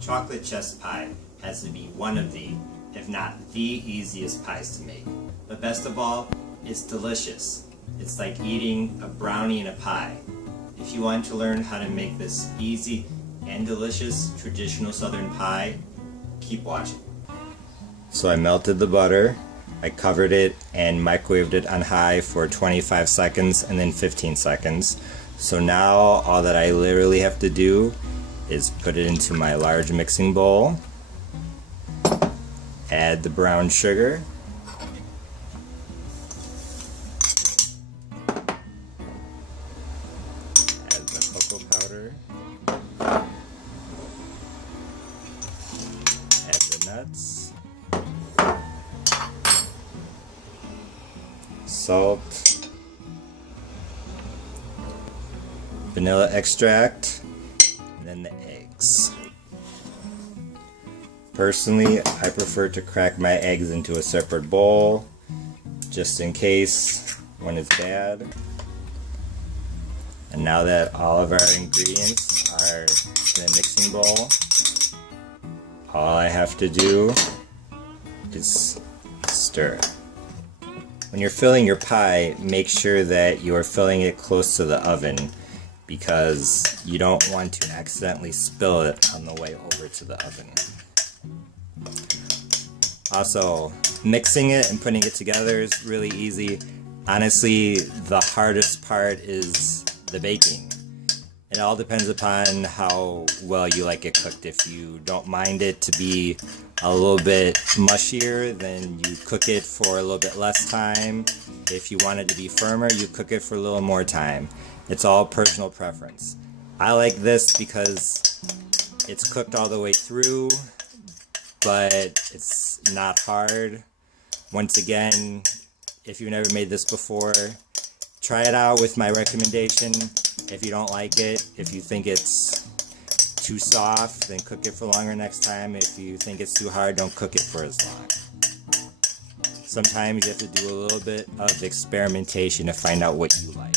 chocolate chess pie has to be one of the, if not the easiest pies to make. But best of all, it's delicious. It's like eating a brownie in a pie. If you want to learn how to make this easy and delicious traditional southern pie, keep watching. So I melted the butter, I covered it and microwaved it on high for 25 seconds and then 15 seconds. So now all that I literally have to do is put it into my large mixing bowl, add the brown sugar, add the cocoa powder, add the nuts, salt, vanilla extract, and then the eggs. Personally, I prefer to crack my eggs into a separate bowl, just in case one is bad. And now that all of our ingredients are in a mixing bowl, all I have to do is stir. When you're filling your pie, make sure that you are filling it close to the oven, because you don't want to accidentally spill it on the way over to the oven. Also, mixing it and putting it together is really easy. Honestly, the hardest part is the baking. It all depends upon how well you like it cooked. If you don't mind it to be a little bit mushier, then you cook it for a little bit less time. If you want it to be firmer, you cook it for a little more time. It's all personal preference. I like this because it's cooked all the way through, but it's not hard. Once again, if you've never made this before, try it out with my recommendation. If you don't like it, if you think it's too soft, then cook it for longer next time. If you think it's too hard, don't cook it for as long. Sometimes you have to do a little bit of experimentation to find out what you like.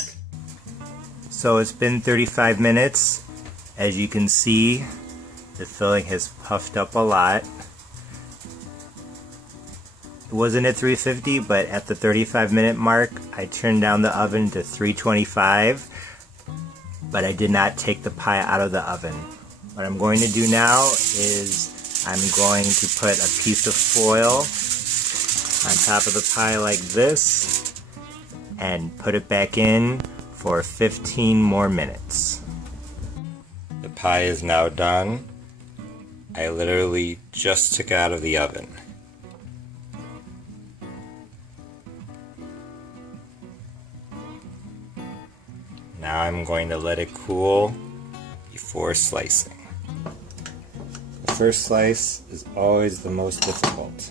So it's been 35 minutes. As you can see, the filling has puffed up a lot. It wasn't at 350, but at the 35-minute mark, I turned down the oven to 325, but I did not take the pie out of the oven. What I'm going to do now is I'm going to put a piece of foil on top of the pie like this and put it back in for 15 more minutes. The pie is now done. I literally just took it out of the oven. Now I'm going to let it cool before slicing. The first slice is always the most difficult.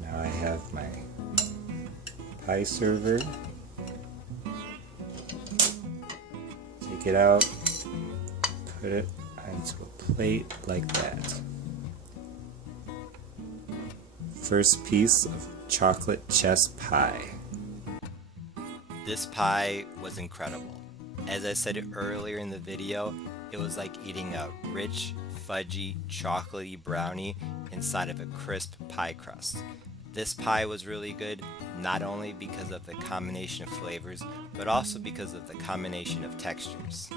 Now I have my pie server. Take it out, put it onto a plate like that. First piece of chocolate chess pie. This pie was incredible. As I said earlier in the video, it was like eating a rich, fudgy, chocolatey brownie inside of a crisp pie crust. This pie was really good, not only because of the combination of flavors, but also because of the combination of textures.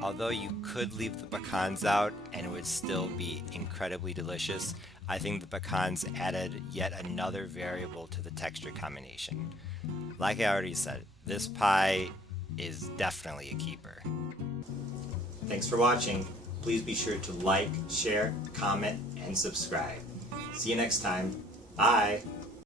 Although you could leave the pecans out and it would still be incredibly delicious, I think the pecans added yet another variable to the texture combination. Like I already said, this pie is definitely a keeper. Thanks for watching. Please be sure to like, share, comment, and subscribe. See you next time. Bye!